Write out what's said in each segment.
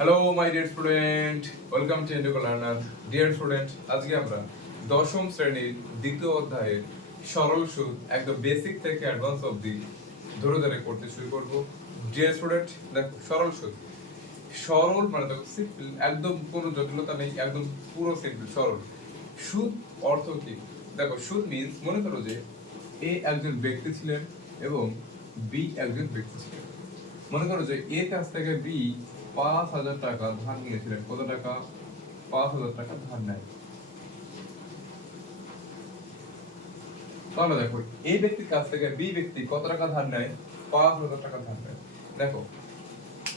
Hello my dear student welcome to এন্ডুকো learner dear student আজকে আমরা দশম শ্রেণির দ্বিতীয় অধ্যায়ের সরল সুদ একদম বেসিক থেকে অ্যাডভান্স অবধি ধরে ধরে করতে শুরু করব। ডিয়ার স্টুডেন্ট দেখো, সরল সুদ। সরল মানে দেখো সিম্পল একদম কোনো জটিলতা নেই, একদম পুরো সিম্পল সরল। সুদ অর্থ কি? দেখো, সুদ মিন্স মনে করো যে, এ একজন ব্যক্তি ছিলেন এবং বি একজন ব্যক্তি ছিলেন। মনে করো যে এর কাছ থেকে বি পাঁচ হাজার টাকা ধার নিয়েছিলেন। কত টাকা? পাঁচ হাজার টাকা ধার নেয়। তাহলে দেখো এই ব্যক্তির কাছ থেকে বি ব্যক্তি কত টাকা ধার নেয়? পাঁচ হাজার টাকা ধার নেয়। দেখো,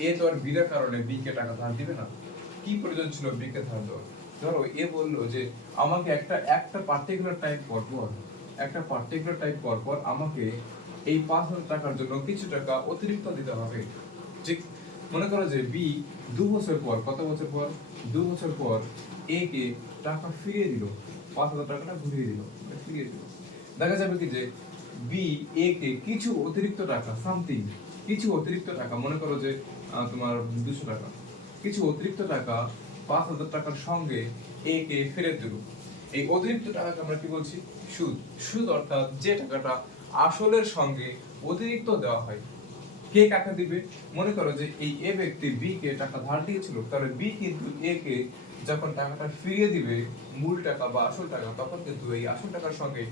এ তো আর বিনা কারণে বি কে টাকা ধার দিবে না। কি প্রয়োজন ছিল বি কে ধার দেওয়ার? ধরো, এ বলল যে, আমাকে একটা একটা পার্টিকুলার টাইপ পর পর একটা পার্টিকুলার টাইপ পর পর আমাকে এই পাঁচ হাজার টাকার জন্য কিছু টাকা অতিরিক্ত দিতে হবে। ঠিক মনে করো যে বি দু বছর পর, কত বছর পর? দু বছর পর এ কে টাকা ফিরিয়ে দিল, পাঁচ হাজার টাকাটা ঘুরিয়ে দিল ফিরিয়ে দিল। দেখা যাবে কি যে বি এ কে কিছু অতিরিক্ত টাকা সামথিং কিছু অতিরিক্ত টাকা, মনে করো যে তোমার দুশো টাকা, কিছু অতিরিক্ত টাকা পাঁচ হাজার টাকার সঙ্গে এ কে ফেরত দেব এই অতিরিক্ত টাকাকে আমরা কি বলছি? সুদ। সুদ অর্থাৎ যে টাকাটা আসলের সঙ্গে অতিরিক্ত দেওয়া হয় কে কাকে দিবে? মনে করো যে এই এ ব্যক্তি বি কে টাকা ধার দিয়েছিল, তাহলে বি কিন্তু এ কে যখন টাকাটা ফিরিয়ে দিবে মূল টাকা বা আসল টাকা, তখন কিন্তু এই আসল টাকার সঙ্গে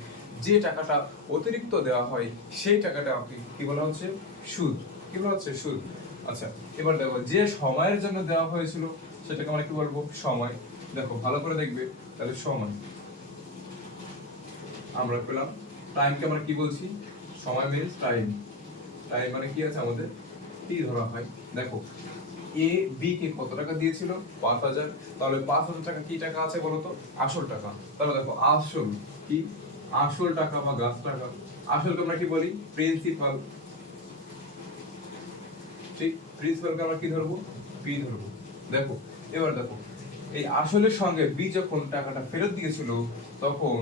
যে টাকাটা অতিরিক্ত দেওয়া হয়, সেই টাকাটা কি বলা হচ্ছে? সুদ। কি বলা হচ্ছে? সুদ। আচ্ছা এবার দেখো যে সময়ের জন্য দেওয়া হয়েছিল, সেটাকে আমরা কি বলব? সময়। দেখো, ভালো করে দেখবে, তাহলে সময়। আমরা পেলাম। টাইমকে আমরা কি বলছি? সময় মিনস টাইম টাইম মানে কি আছে আমাদের? টি ধরা হয়। দেখো এ বি কে কত টাকা দিয়েছিল? পাঁচ হাজার। তাহলে পাঁচ হাজার টাকা কি টাকা আছে বলতো আসল টাকা। তাহলে দেখো, আসল কি? আসল টাকা বা গাছ টাকা। আসলকে আমরা কি বলি? প্রিন্সিপাল ঠিক? প্রিন্সিপালকে আমরা কি ধরবো? পি ধরবো। দেখো, এবার দেখো, এই আসলের সঙ্গে বি যখন টাকাটা ফেরত দিয়েছিল, তখন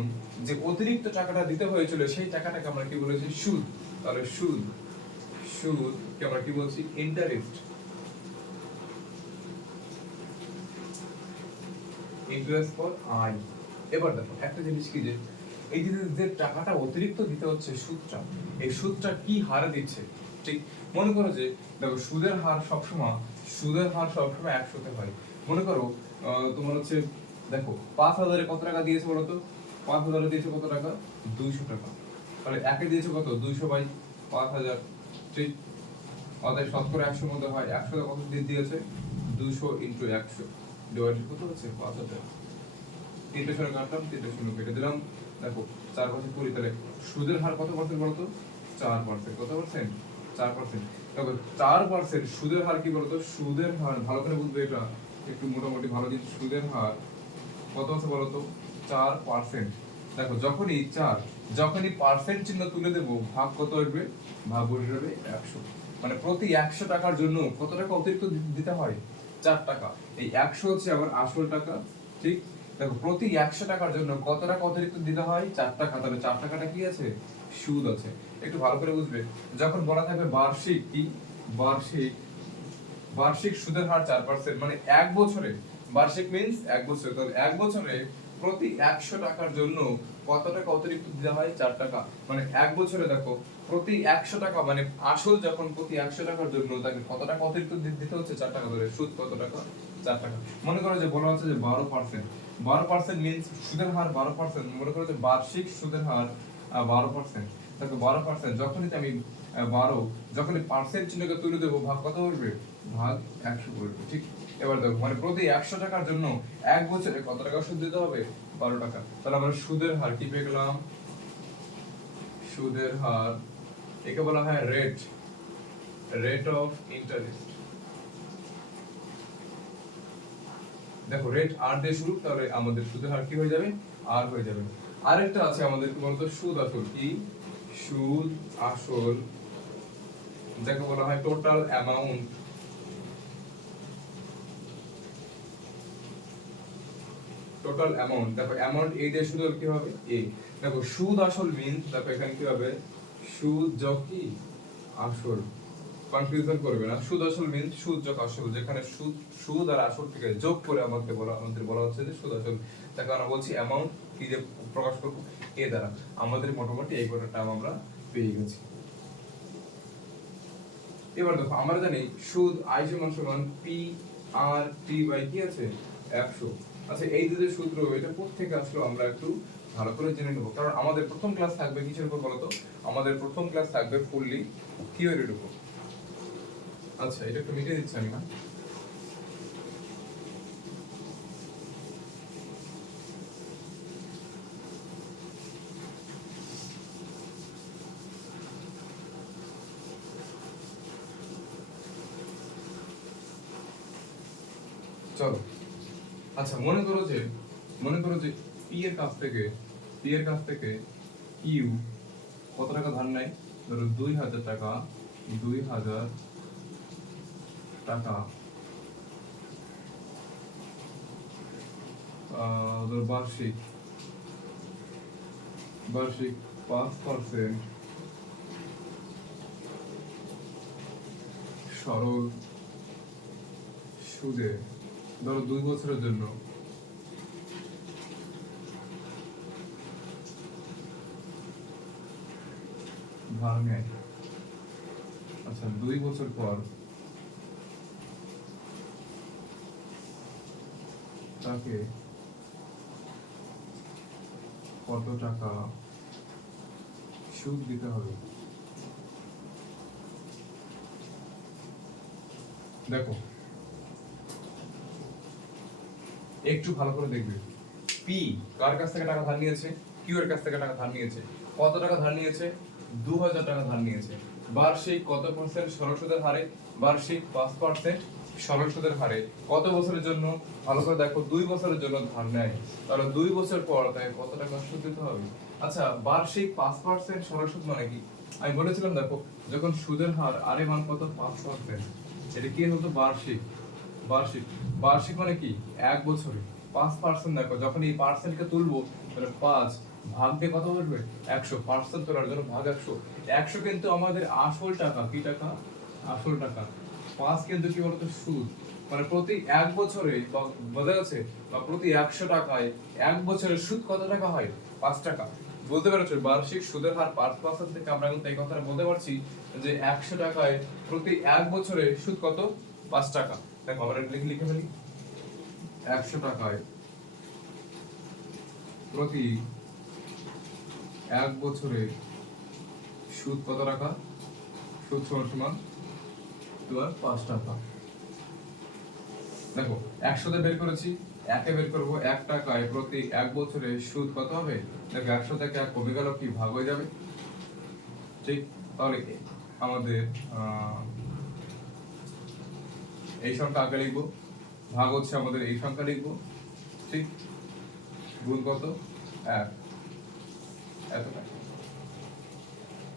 যে অতিরিক্ত টাকাটা দিতে হয়েছিল, সেই টাকাটাকে আমরা কি বলেছি? সুদ। তাহলে সুদ সুদ কে আমরা কি বলছি ইন্টারেস্ট ইন্টারেস্ট ফর আই এবার দেখো, একটা জিনিস কি যে, এই যে টাকাটা অতিরিক্ত দিতে হচ্ছে সুদটা, এই সুদটা কি হারে দিচ্ছে? ঠিক, মনে করো যে, দেখো, সুদের হার সবসময়, সুদের হার সবসময় একশোতে হয়। মনে করো তোমার হচ্ছে, দেখো, পাঁচ হাজারে কত টাকা দিয়েছে বলো তো? পাঁচ হাজারে দিয়েছে কত টাকা? দুইশো টাকা। তাহলে একে দিয়েছে কত? দুইশো বাই পাঁচ হাজার। ঠিক অর্থাৎ শতকরা একশোর মধ্যে হয়, একশো কত দিয়ে দিয়েছে দুশো ইন্টু একশো ডিভাইডেড কত হচ্ছে পাঁচ হাজার। তিনটে শূন্য কাটলাম তিনটে শূন্য কেটে দিলাম। দেখো, চার পার্সেন্ট কুড়ি, তাহলে সুদের হার কত পার্সেন্ট বলতো? চার পার্সেন্ট কত পার্সেন্ট চার পার্সেন্ট দেখো, চার পার্সেন্ট সুদের হার কি বলতো? সুদের হার, ভালো করে বুঝবে এটা। একটু মোটামুটি ভালো জিনিস সুদের হার কত আছে বলতো? চার পার্সেন্ট দেখো, যখনই চার যখনই পার্সেন্ট চিহ্ন তুলে দেবো, ভাগ কত আসবে? ভাগ বসে যাবে একশো। মানে প্রতি একশো টাকার জন্য কত টাকা অতিরিক্ত দিতে হয়? চার টাকা। এই একশো হচ্ছে আবার আসল টাকা, ঠিক? দেখো, প্রতি একশো টাকার জন্য কত টাকা অতিরিক্ত দিতে হয়? চার টাকা। তাহলে চার টাকাটা কি আছে? সুদ আছে। একটু ভালো করে বুঝবে। যখন বলা থাকবে বার্ষিক কি? বার্ষিক। বার্ষিক সুদের হার চার পার্সেন্ট মানে এক বছরে। বার্ষিক মিন্স এক বছরে। তাহলে এক বছরে প্রতি একশো টাকার জন্য কত টাকা অতিরিক্ত দিতে হয় চার টাকা। মানে এক বছরে দেখো, প্রতি একশো টাকা মানে আসল যখন প্রতি একশো টাকার জন্য তাকে কত টাকা অতিরিক্ত দিতে হচ্ছে? চার টাকা ধরে। সুদ কত টাকা? চার টাকা। মনে করো যে, বলা হচ্ছে যে, বারো পার্সেন্ট বারো পার্সেন্ট মিনস সুদের হার বারো পার্সেন্ট মনে করো যে, বার্ষিক সুদের হার বারো পার্সেন্ট দেখো, বারো পার্সেন্ট যখনই আমি বারো, যখনই পার্সেন্ট চিহ্নকে তুলে দেবো, ভাগ কত করবে? ভাগ একশো করবে ঠিক? এবার দেখো মানে প্রতি একশো টাকার জন্য এক বছরে কত টাকা সুদ দিতে হবে? বারো টাকা। তাহলে আমরা সুদের হার কি পেয়ে গেলাম? সুদের হার, একে বলা হয় রেট রেট অফ ইন্টারেস্ট দেখো রেট আর দিয়ে শুরু, তাহলে আমাদের সুদের হার কি হয়ে যাবে? আর হয়ে যাবে। আরেকটা আছে আমাদের, কি বলতো? সুদ আসল। কি? সুদ আসল। যাকে বলা হয় টোটাল অ্যামাউন্ট টোটাল অ্যামাউন্ট দেখো অ্যামাউন্ট এই দিয়ে শুধু কি হবে? এ দেখো, সুদ আসল মিন দেখো, এখানে কি হবে? সুদ যোগ কি? আসল। কনফিউশন করবে না। সুদ আসল মিন সুদ যোগ আসল। যেখানে সুদ সুদ আর আসলটিকে যোগ করে আমাকে বলা, আমাদের বলা হচ্ছে যে সুদ আসল। তাকে আমরা বলছি অ্যামাউন্ট কি যে প্রকাশ করব? এ দ্বারা। আমাদের মোটামুটি এই কটা টার্ম আমরা পেয়ে গেছি। এবার দেখো, আমরা জানি সুদ, আই সমান সমান পি আর টি বাই কি আছে? একশো। আচ্ছা এই যে সূত্র, এটা থেকে আসলো আমরা একটু ভালো করে জেনে নেব। কারণ আমাদের প্রথম ক্লাস থাকবে কিসের উপর বলতো আমাদের প্রথম ক্লাস থাকবে ফুললি থিওরির উপর। আচ্ছা এটা একটু মিটিয়ে দিচ্ছি আমি না চলো আচ্ছা মনে করো যে, মনে করো যে পি এর কাছ থেকে পি এর কাছ থেকে ইউ কত টাকা ধার নেয়? ধরো দুই হাজার টাকা, দুই হাজার টাকা। ধরো বার্ষিক বার্ষিক পাঁচ পার্সেন্ট সরল সুদে ধরো দুই বছরের জন্য। আচ্ছা দুই বছর পর তাকে কত টাকা সুদ দিতে হবে? দেখো একটু ভালো করে দেখবে। পি কার কাছ থেকে টাকা ধার নিয়েছে? কিউ এর কাছ থেকে টাকা ধার নিয়েছে। কত টাকা ধার নিয়েছে? দু হাজার টাকা ধার নিয়েছে। বার্ষিক কত পার্সেন্ট সরল সুদের হারে? বার্ষিক পাঁচ পার্সেন্ট সরল সুদের হারে। কত বছরের জন্য? ভালো করে দেখো, দুই বছরের জন্য ধার নেয়। তাহলে দুই বছর পর তাকে কত টাকা সুদ দিতে হবে? আচ্ছা বার্ষিক পাঁচ পার্সেন্ট সরল সুদ মানে কি? আমি বলেছিলাম, দেখো, যখন সুদের হার আরে মান কত? পাঁচ পার্সেন্ট এটা কি হতো? বার্ষিক। বার্ষিক বার্ষিক মানে কি? এক বছরে। পাঁচ পার্সেন্ট দেখো, যখন এই পার্সেন্টকে তুলবো, তাহলে পাঁচ ভাগ কত বলবে একশো পার্সেন্ট তোলার জন্য ভাগ একশো। একশো কিন্তু আমাদের আসল টাকা। কি টাকা? আসল টাকা। পাঁচ কিন্তু কি বলতো? সুদ। মানে প্রতি এক বছরে বোঝা যাচ্ছে? বা প্রতি একশো টাকায় এক বছরের সুদ কত টাকা হয়? পাঁচ টাকা। বলতে পেরেছ? বার্ষিক সুদের হার পাঁচ পার্সেন্ট থেকে আমরা কিন্তু এই কথাটা বলতে পারছি যে একশো টাকায় প্রতি এক বছরে সুদ কত? পাঁচ টাকা। একশো টাকায় প্রতি এক বছরে সুদ কত টাকা? সুদ সমান পাঁচ টাকা। দেখো, একশোতে বের করেছি, একে বের করব এক টাকায় প্রতি এক বছরে সুদ কত হবে? দেখো, একশো থেকে এক কমে গেল কি ভাগ হয়ে যাবে? ঠিক, তাহলে আমাদের এই সংখ্যা আগে লিখব। ভাগ হচ্ছে আমাদের এই সংখ্যা লিখব। ঠিক? গুণ কত? এক।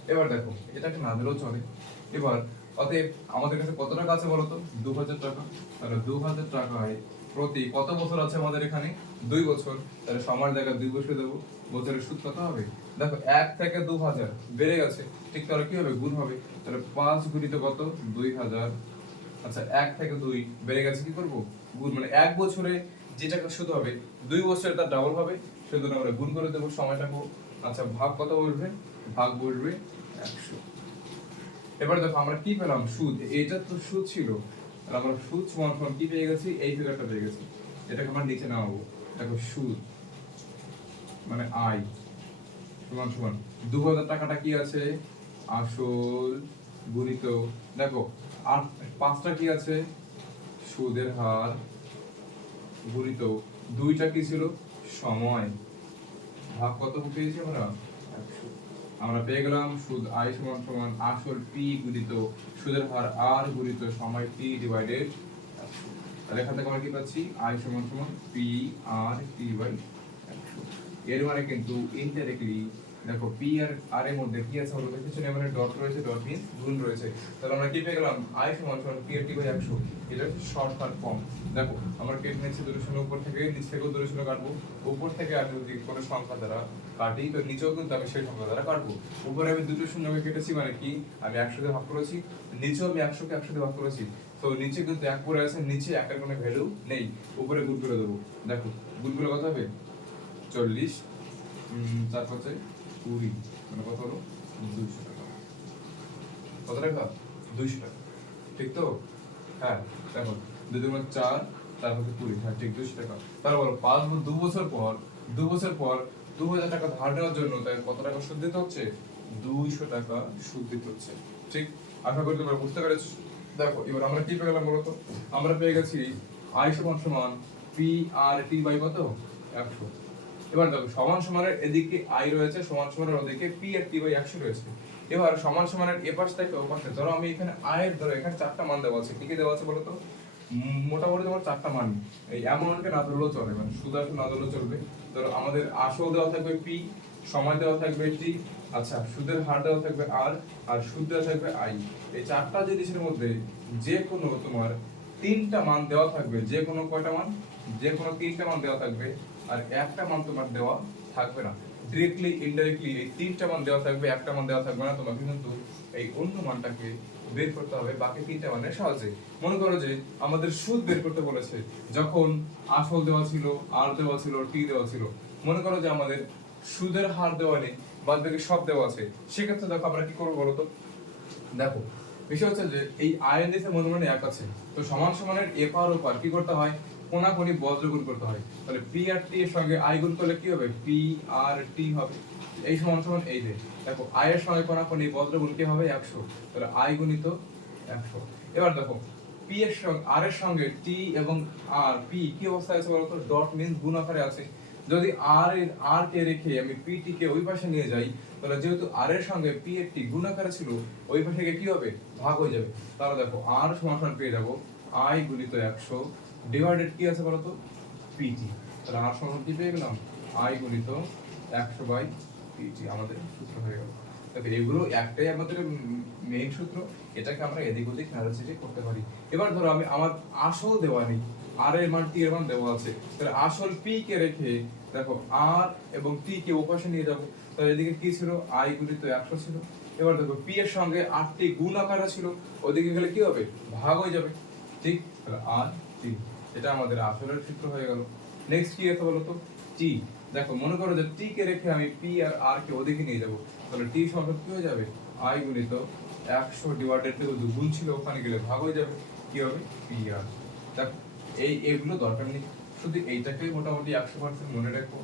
এবার দেখো, এটাকে না দিলেও চলে। এবার, অতএব আমাদের কাছে কত টাকা আছে বলতো? দু হাজার টাকা। তাহলে দু হাজার টাকায় প্রতি কত বছর আছে আমাদের এখানে? দুই বছর। তাহলে সমান জায়গায় দুই বছর দেবো। বছরের সুদ কত হবে? দেখো, এক থেকে দু হাজার বেড়ে গেছে। ঠিক, তাহলে কি হবে? গুণ হবে। তাহলে পাঁচ গুণিত কত? দুই হাজার। আচ্ছা এক থেকে দুই বেড়ে গেছে, কি করব? গুণ মানে এক বছরে যে টাকা সুদ হবে, দুই বছরে তার ডাবল হবে, সেজন্য আমরা গুণ করে দেবো সময়টাকে আচ্ছা ভাগ কত বলবে? ভাগ বলবে একশো। এবার দেখো, আমরা কি পেলাম? সুদ। এটা তো সুদ ছিল। আর আমরা সুদ সমান সমান কি পেয়ে গেছি? এই ফিগারটা পেয়ে গেছি। এটাকে আমরা নিচে নামাবো। দেখো, সুদ মানে আই সমান সমান। দু হাজার টাকাটা কি আছে? আসল গুণিত। দেখো আর পাঁচটা কি আছে? সুদের হার, গুণিত। দুইটা কি ছিল? সময়। ভাগ কত পেয়েছি আমরা? একশো। আমরা পেয়ে গেলাম সুদ আই সমান সমান আসল পি গুণিত। সুদের হার আর গুণিত সময় টি ডিভাইডেড তাহলে এখান থেকে আমরা কি পাচ্ছি? আই সমান সমান পি আর টি বাই একশো। এর মানে কিন্তু ইনডাইরেক্টলি দেখো পি আর আর এর মধ্যে কি আছে বলতে পিছনে মানে ডট রয়েছে ডট মিন্স গুণ রয়েছে। তাহলে আমরা কি পেয়ে গেলাম? আই সমান সমান পি আর টি বাই একশো। এটা শর্ট কাট ফর্ম দেখো, আমরা কেটে দুটো শূন্য উপর থেকে, নিচ থেকেও দুটো শূন্য কাটবো। উপর থেকে আর যদি কোনো সংখ্যা দ্বারা কাটি, তো নিচেও কিন্তু আমি সেই সংখ্যা দ্বারা কাটবো। উপরে আমি দুটো শূন্যকে কেটেছি মানে কি? আমি একশো দিয়ে ভাগ করেছি। নিচেও আমি একশোকে একশো দিয়ে ভাগ করেছি। তো নিচে কিন্তু এক পরে আছে, নিচে একের কোনো ভ্যালু নেই। উপরে গুণ করে দেবো। দেখো গুণ করে কত হবে? চল্লিশ। তারপর হচ্ছে কুড়ি মানে কত হলো? দুইশো টাকা। কত টাকা দুইশো টাকা। ঠিক তো? হ্যাঁ দেখো, দুই দুগুণ চার, তার হচ্ছে কুড়ি। হ্যাঁ ঠিক, দুইশো টাকা। তাহলে বলো, পাঁচ দু বছর পর, দু বছর পর দু হাজার টাকা ধার নেওয়ার জন্য তাই কত টাকা সুদ দিতে হচ্ছে? দুইশো টাকা সুদ দিতে হচ্ছে। ঠিক? আশা করি তোমরা বুঝতে পেরেছ। দেখো, এবার আমরা কি পেয়ে গেলাম বলতো আমরা পেয়ে গেছি আই সমান সমান পি আর টি বাই কত? একশো। এবার দেখো, সমান সমানের এদিকে আই রয়েছে, সমান সমানের ওদিকে পি আর টি বাই একশো রয়েছে। এবার সমান সমানের এ পাশ থেকে ও পাশে, ধরো আমি এখানে আয়ের ধরো এখানে চারটা মান দেওয়া আছে, কি কি দেওয়া আছে বলো তো? মোটামুটি তোমার চারটা মান। এই অ্যামাউন্টকে না ধরলেও চলে মানে সুদ আসল না ধরলেও চলবে। ধরো আমাদের আসল দেওয়া থাকবে পি সময় দেওয়া থাকবে টি আচ্ছা সুদের হার দেওয়া থাকবে আর আর সুদ দেওয়া থাকবে আই এই চারটা জিনিসের মধ্যে যে কোনো তোমার তিনটা মান দেওয়া থাকবে যে কোনো কয়টা মান? যে কোনো তিনটা মান দেওয়া থাকবে। আর একটা মান তোমার দেওয়া থাকবে না। ডিরেক্টলি ইনডাইরেক্টলি এই তিনটা মান দেওয়া থাকবে, একটা মান দেওয়া থাকবে না। তোমাকে কিন্তু এই অন্য মানটাকে বের করতে হবে, বাকি তিনটা মানের সাহায্যে। মনে করো যে আমাদের সুদ বের করতে বলেছে, যখন আসল দেওয়া ছিল, আর দেওয়া ছিল, টি দেওয়া ছিল। মনে করো যে আমাদের সুদের হার দেওয়া নেই, বাদ বাকি সব দেওয়া আছে। সেক্ষেত্রে দেখো আমরা কি করব বলো তো? দেখো, বিষয় হচ্ছে যে এই দেশে মনে মনে এক আছে। তো সমান সমানের এপার ওপার কি করতে হয়? কোনাকুনি বজ্র গুণ করতে হয়। তাহলে পি আর টি এর সঙ্গে আই গুণ করলে কি হবে? পি আর টি হবে। এই সমান সমান এই যে, দেখো আয়ের সঙ্গে কোনাকুনি বজ্র গুণ কি হবে? একশো। তাহলে আই গুণিত একশো। এবার দেখো পি এর সঙ্গে আর এর সঙ্গে টি এবং আর পি কি অবস্থায় আছে বলতো? ডট মিন্স গুণ আকারে আছে। যদি আর এর আর কে রেখে আমি পি টি কে ওই পাশে নিয়ে যাই, তাহলে যেহেতু আর এর সঙ্গে পি এর টি গুণ আকারে ছিল, ওই পাশে কি হবে? ভাগ হয়ে যাবে। তাহলে দেখো আর সমান সমান পেয়ে যাব। আই গুণিত একশো। ডিভাইডেড কি আছে বলতো? পিটি তাহলে আর সমান কি পেয়ে গেলাম? আই গুণিত একশো বাই পিটি আমাদের সূত্র হয়ে গেল। দেখো, এগুলো একটাই আমাদের মেইন সূত্র। এটাকে আমরা এদিক ওদিক নাড়াচাড়ি করতে পারি। এবার ধরো, আমি আমার আসল দেওয়া নেই। আর এর মান টি এর মান দেওয়া আছে। তাহলে আসল পি কে রেখে, দেখো আর এবং টি কে ওপাশে নিয়ে যাব। তাহলে এদিকে কি ছিল? আই গুণিত একশো ছিল। এবার দেখো পি এর সঙ্গে আটটি গুণ আকারে ছিল। ওদিকে গেলে কি হবে? ভাগ হয়ে যাবে। ঠিক? তাহলে আর টি, এটা আমাদের আসলের সূত্র হয়ে গেল। নেক্সট কি আছে বলো টি। দেখো, মনে করো যে টি কে রেখে আমি পি আর আর কে ওদিকে নিয়ে যাব। তাহলে টি সংখ্যা কি হয়ে যাবে? আই গুণিত একশো ডিভাইডেড থেকে গুণ ছিল, ওখানে গেলে ভাগ হয়ে যাবে। কি হবে? পি আর দেখো, এই এগুলো দরকার নেই। শুধু এইটাকে মোটামুটি একশো পার্সেন্ট মনে রাখব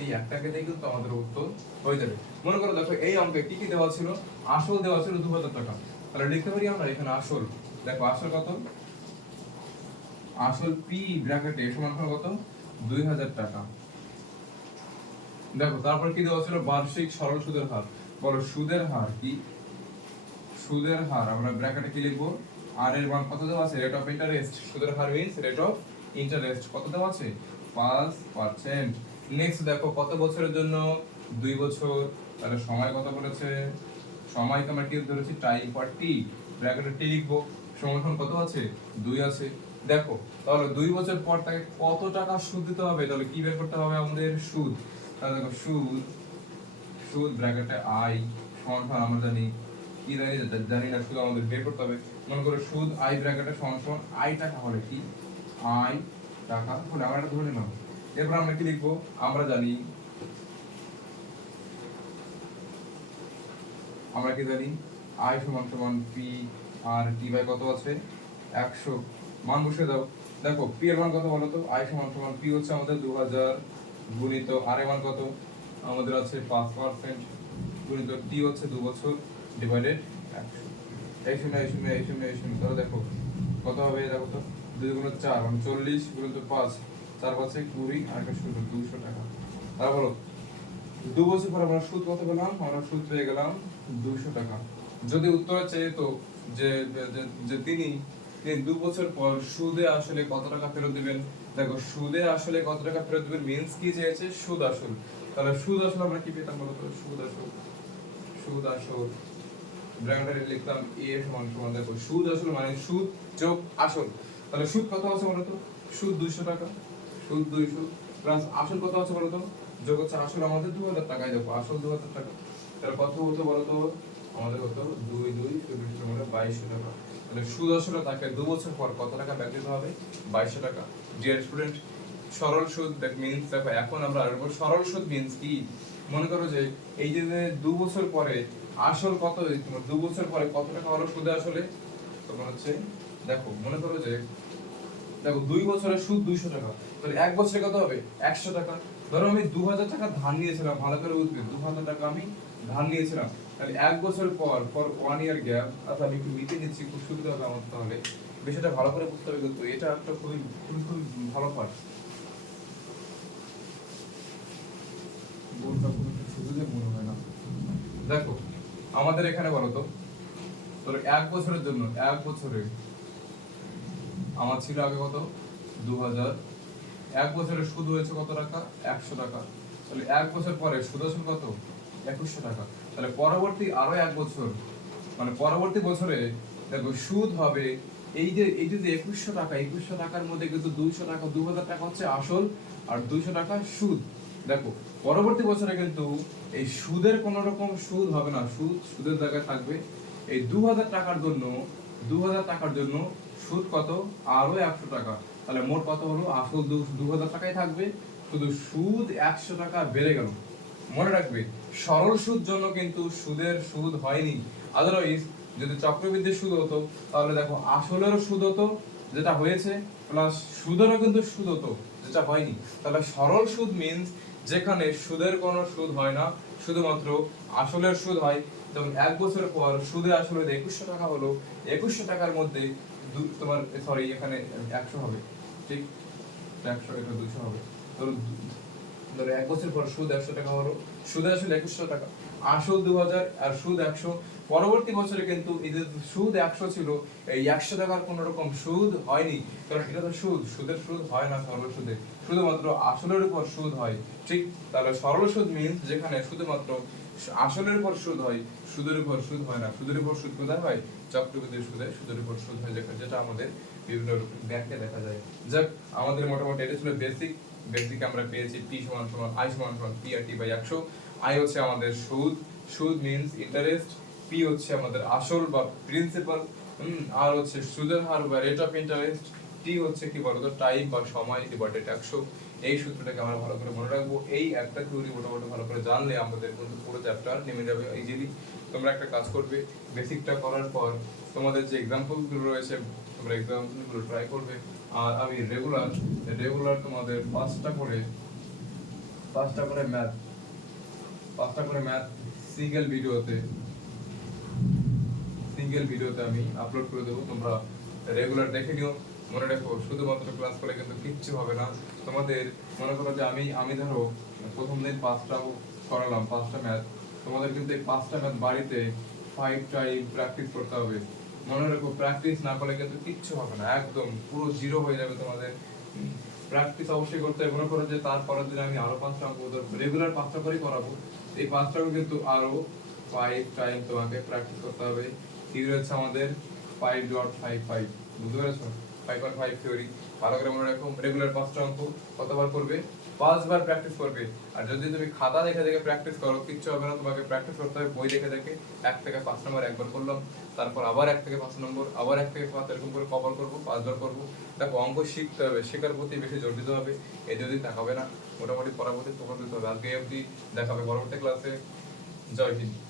এই একটাকে দিয়ে কিন্তু আমাদের উত্তর হয়ে যাবে। মনে করো, দেখো, এই অঙ্কে কি কি দেওয়া ছিল? আসল দেওয়া ছিল দু হাজার টাকা। তাহলে লিখতে পারি আমরা এখানে আসল। দেখো, আসল কত? আসল পি ব্র্যাকেটে সমান কত? দুই হাজার টাকা। দেখো, তারপর কি দেওয়া ছিল? বার্ষিক সরল সুদের হার। বলো, সুদের হার কি? সুদের হার, আমরা ব্র্যাকেটে কি লিখব? আর এর মান কত দেওয়া আছে? রেট অফ ইন্টারেস্ট সুদের হার মিন্স রেট অফ ইন্টারেস্ট কত দেওয়া আছে? পাঁচ পার্সেন্ট নেক্সট দেখো, কত বছরের জন্য? দুই বছর। তাহলে সময় কত বলেছে সময়কে আমরা কি ধরেছি? টাইম পার টি ব্র্যাকেটে টি লিখব? সমান কত আছে? দুই আছে। দেখো, তাহলে দুই বছর পর তাকে কত টাকা সুদ দিতে হবে? তাহলে কি বের করতে হবে আমাদের? সুদ। তাহলে দেখো, সুদ সুদ ব্র্যাকেটে আই সমান আমরা জানি, কি জানি? জানি না, শুধু আমাদের বের করতে হবে। মনে করো সুদ আই ব্র্যাকেটে সমান আই টাকা হলে কি? আই টাকা হলে আমরা এটা ধরে নিলাম। এরপর আমরা কি লিখব? আমরা জানি, আমরা কি জানি? আই সমান সমান পি আর টি বাই কত আছে? একশো মান বসিয়ে দাও। দেখো পি এর মান কত বলো তো? আই সমান সমান পি হচ্ছে আমাদের দু হাজার গুণিত আর এর মান কত? আমাদের আছে পাঁচ পার্সেন্ট গুণিত টি হচ্ছে দু বছর ডিভাইডেড একশো। এই শূন্য এই শূন্য এই শূন্য এই শূন্য। তাহলে দেখো, কত হবে দেখো তো? দুই গুণ চার মানে চল্লিশ গুণিত পাঁচ, চার পাঁচে কুড়ি, আর একটা শূন্য, দুশো টাকা। তারপর বলো, দু বছর পর আমরা সুদ কত পেলাম? আমরা সুদ পেয়ে গেলাম দুশো টাকা। যদি উত্তরে চেয়ে তো যে তিনি দু বছর পর সুদে আসলে কত টাকা ফেরত দিবেন? দেখো, সুদে আসলে কত টাকা ফেরত দিবেন মিন্স কি চেয়েছে? সুদ আসল। তাহলে সুদ আসল আমরা কি পেতাম বলতো সুদ আসল। সুদ আসল। ব্র্যাকেটে লিখতাম এ সমান সমান, দেখো, সুদ আসল মানে সুদ যোগ আসল। তাহলে সুদ কত আছে বলতো সুদ দুইশো টাকা। সুদ দুইশো। প্লাস আসল কত আছে বলতো যোগ হচ্ছে আসল আমাদের দু হাজার টাকায়, দেখো, আসল দু হাজার টাকা। তাহলে কত হতো বলো তো? আমাদের হতো দুই দুই চব্বিশ মানে বাইশশো টাকা। তাহলে সুদ আসলে তাকে দু বছর পর কত টাকা ব্যাক দিতে হবে? বাইশশো টাকা। ডিয়ার স্টুডেন্ট সরল সুদ দ্যাট মিনস দেখো, এখন আমরা আসব সরল সুদ মিনস কি? মনে করো যে এই যে দু বছর পরে আসল কত, তোমার দু বছর পরে কত টাকা হলো সুদে আসলে? তোমার হচ্ছে, দেখো, মনে করো যে, দেখো, দুই বছরের সুদ দুইশো টাকা। তাহলে এক বছরে কত হবে? একশো টাকা। ধরো আমি দু হাজার টাকা ধার নিয়েছিলাম, ভালো করে বুঝবে, দু হাজার টাকা আমি ধার নিয়েছিলাম। তাহলে এক বছর পর ফর ওয়ান ইয়ার গ্যাপ আচ্ছা আমি একটু লিখে দিচ্ছি খুব সুবিধা হবে আমার তাহলে। বিষয়টা ভালো করে বুঝতে হবে কিন্তু এটা একটা খুবই খুবই খুবই ভালো পার্ট দেখো আমাদের এখানে বলো তো তোর এক বছরের জন্য এক বছরে আমার ছিল আগে কত? দু হাজার। এক বছরে সুদ হয়েছে কত টাকা? একশো টাকা। তাহলে এক বছর পরে সুদ আসল কত? একুশশো টাকা। তাহলে পরবর্তী আরও এক বছর মানে পরবর্তী বছরে দেখো সুদ হবে, এই যে এই যে একুশশো টাকা, একুশশো টাকার মধ্যে কিন্তু দুইশো টাকা দু হাজার টাকা হচ্ছে আসল আর দুইশো টাকা সুদ। দেখো, পরবর্তী বছরে কিন্তু এই সুদের কোন রকম সুদ হবে না, সুদ সুদের জায়গায় থাকবে। এই দু হাজার টাকার জন্য দু হাজার টাকার জন্য সুদ কত? আরও একশো টাকা। তাহলে মোট কত হলো? আসল দু হাজার টাকাই থাকবে। শুধু সুদ একশো টাকা বেড়ে গেল। মনে রাখবে সরল সুদ জন্য কিন্তু সুদের সুদ হয়নি। আদারওয়াইজ যদি চক্রবৃদ্ধির সুদ হতো, তাহলে দেখো, আসলেরও সুদ হতো, যেটা হয়েছে প্লাস সুদেরও কিন্তু সুদ হতো, যেটা হয়নি। তাহলে সরল সুদ মিনস যেখানে সুদের কোনো সুদ হয় না, শুধুমাত্র আসলের সুদ হয়। যেমন এক বছর পর সুদে আসলে একুশশো টাকা হলো, একুশশো টাকার মধ্যে তোমার সরি এখানে একশো হবে। ঠিক? একশো এটা দুশো হবে। দু- ধরো এক বছর পর সুদ একশো টাকা হলো। সুদে আসলে একুশশো টাকা। আসল দু হাজার আর সুদ একশো। পরবর্তী বছরে কিন্তু যে সুদ একশো ছিল, এই একশো টাকার কোন রকম সুদ হয়নি। কারণ এটা তো সুদ, সুদের সুদ হয় না সরল সুদে। শুধুমাত্র আসলের উপর সুদ হয়। ঠিক, তাহলে সরল সুদ মিনস যেখানে শুধুমাত্র আসলের উপর সুদ হয়, সুদের উপর সুদ হয় না। সুদের উপর সুদ কোথায় হয়? চক্রবৃদ্ধি সুদে সুদের উপর সুদ হয়, যেটা আমাদের বিভিন্ন ব্যাংকে দেখা যায়। যাক, আমাদের মোটামুটি এটা ছিল বেসিক বেসিক আমরা পেয়েছি পি সমান সমান আই সমান সমান পি আর টি বাই একশো। আই হচ্ছে আমাদের সুদ। সুদ মিনস ইন্টারেস্ট পি হচ্ছে আমাদের আসল বা প্রিন্সিপাল আর হচ্ছে সুদের হার বা রেট অফ ইন্টারেস্ট টি হচ্ছে কি বলতো টাইম বা সময় ডিভাইডেড একশো। এই সূত্রটাকে আমরা ভালো করে মনে রাখব। এই একটা থিওরি মোটামুটি ভালো করে জানলে আমাদের কিন্তু পুরো চ্যাপ্টার নেমে যাবে। ইজিলি তোমরা একটা কাজ করবে বেসিকটা করার পর তোমাদের যে এক্সাম্পলগুলো রয়েছে, তোমরা এক্সাম্পলগুলো ট্রাই করবে। আর আমি রেগুলার রেগুলার তোমাদের পাঁচটা করে পাঁচটা করে ম্যাথ পাঁচটা করে ম্যাথ সিঙ্গেল ভিডিওতে সিঙ্গেল ভিডিওতে আমি আপলোড করে দেবো। তোমরা রেগুলার দেখে নিও। মনে রাখো, শুধুমাত্র ক্লাস করে কিন্তু কিচ্ছু হবে না। তোমাদের মনে করো যে আমি আমি ধরো প্রথম দিন পাঁচটা করালাম, পাঁচটা ম্যাথ তোমাদের কিন্তু এই পাঁচটা ম্যাথ বাড়িতে ফাইভ টাইম প্র্যাকটিস করতে হবে। মনে রাখো প্র্যাকটিস না করলে কিন্তু কিচ্ছু হবে না, একদম পুরো জিরো হয়ে যাবে তোমাদের। প্র্যাকটিস অবশ্যই করতে হবে, মনে করো যে তারপরের দিন আমি আরও পাঁচটা অঙ্ক রেগুলার পাঁচটা করেই করাবো। এই পাঁচটা অঙ্ক কিন্তু আরও ফাইভ টাইম তোমাকে প্র্যাকটিস করতে হবে। থিওরি হচ্ছে আমাদের ফাইভ ডট ফাইভ ফাইভ বুঝতে পেরেছ? ফাইভ পয়েন্ট ফাইভ থিওরি ভালো করে মনে রাখো রেগুলার পাঁচটা অঙ্ক কতবার করবে? পাঁচবার প্র্যাকটিস করবে। আর যদি তুমি খাতা দেখে দেখে প্র্যাকটিস করো, কিচ্ছু হবে না, তোমাকে প্র্যাকটিস করতে হবে, বই দেখে দেখে, এক থেকে পাঁচ নম্বর একবার করলাম। তারপর আবার এক থেকে পাঁচ নম্বর, আবার এক থেকে পাঁচ এরকম করে কভার করব, পাঁচবার করব। দেখো, অঙ্ক শিখতে হবে শেখার প্রতি বেশি জোর দিতে হবে এই যদি দেখাবে না। মোটামুটি পরবর্তী প্রকল্প দিতে হবে। আজকে অব্দি দেখাবে পরবর্তী ক্লাসে জয় হিন্দ।